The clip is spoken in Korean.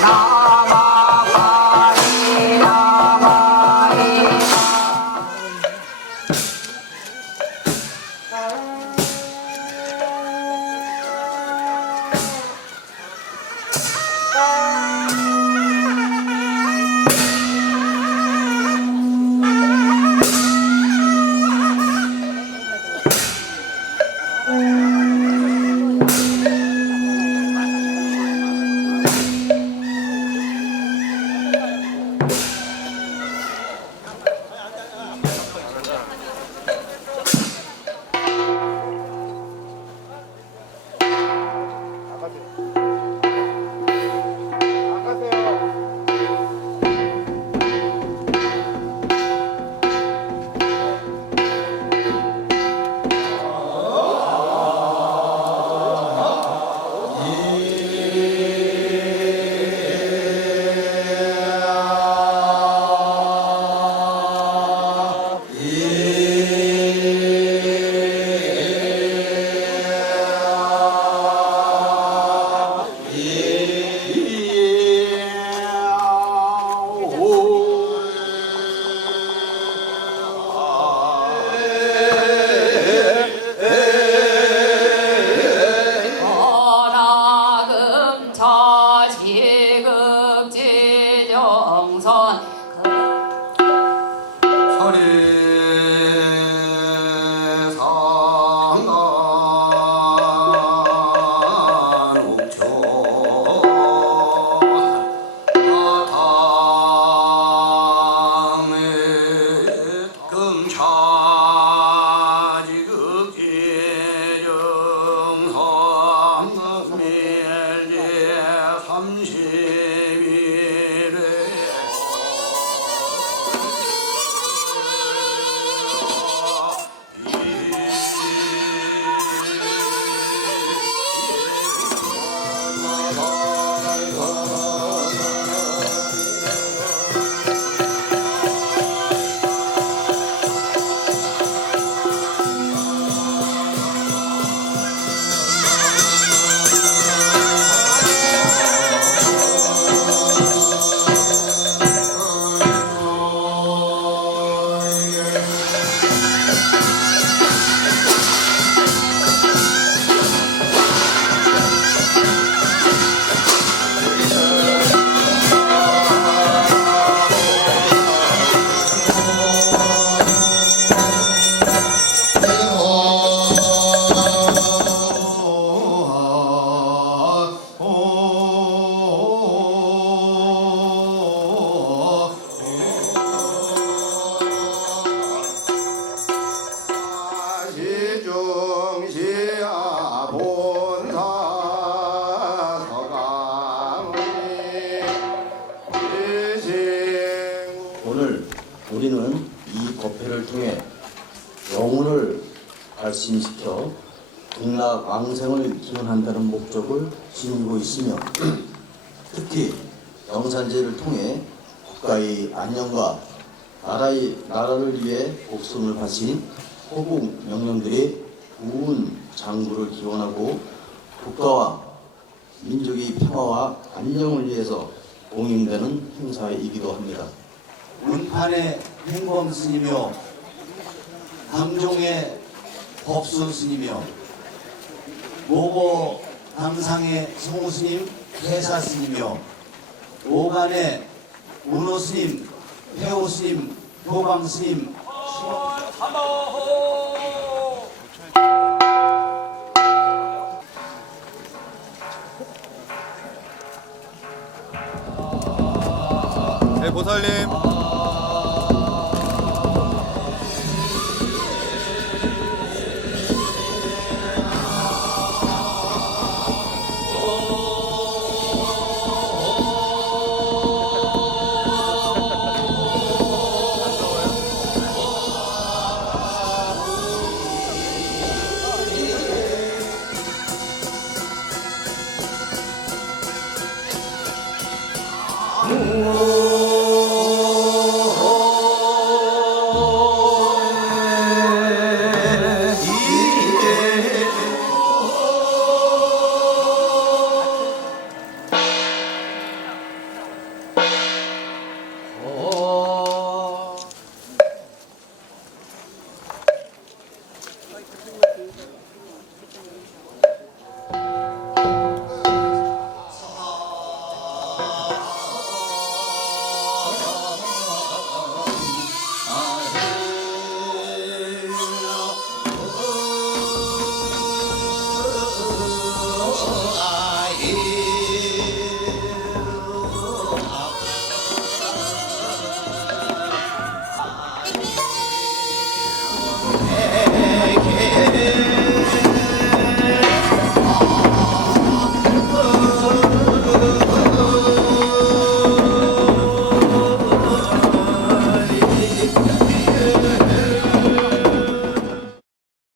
Bye. 발신시켜 극락 왕생을 기원한다는 목적을 지니고 있으며 특히 영산제를 통해 국가의 안녕과 나라의 나라를 위해 목숨을 바친 호국 명령들의 구운 장구를 기원하고 국가와 민족의 평화와 안녕을 위해서 공인되는 행사이기도 합니다. 운판의 행범 스님이요 당종의 법수 스님이요. 모보 당상의 성우 스님 회사 스님이요. 오간의 운호 스님 회호 스님 교방 스님. 네, 보살님.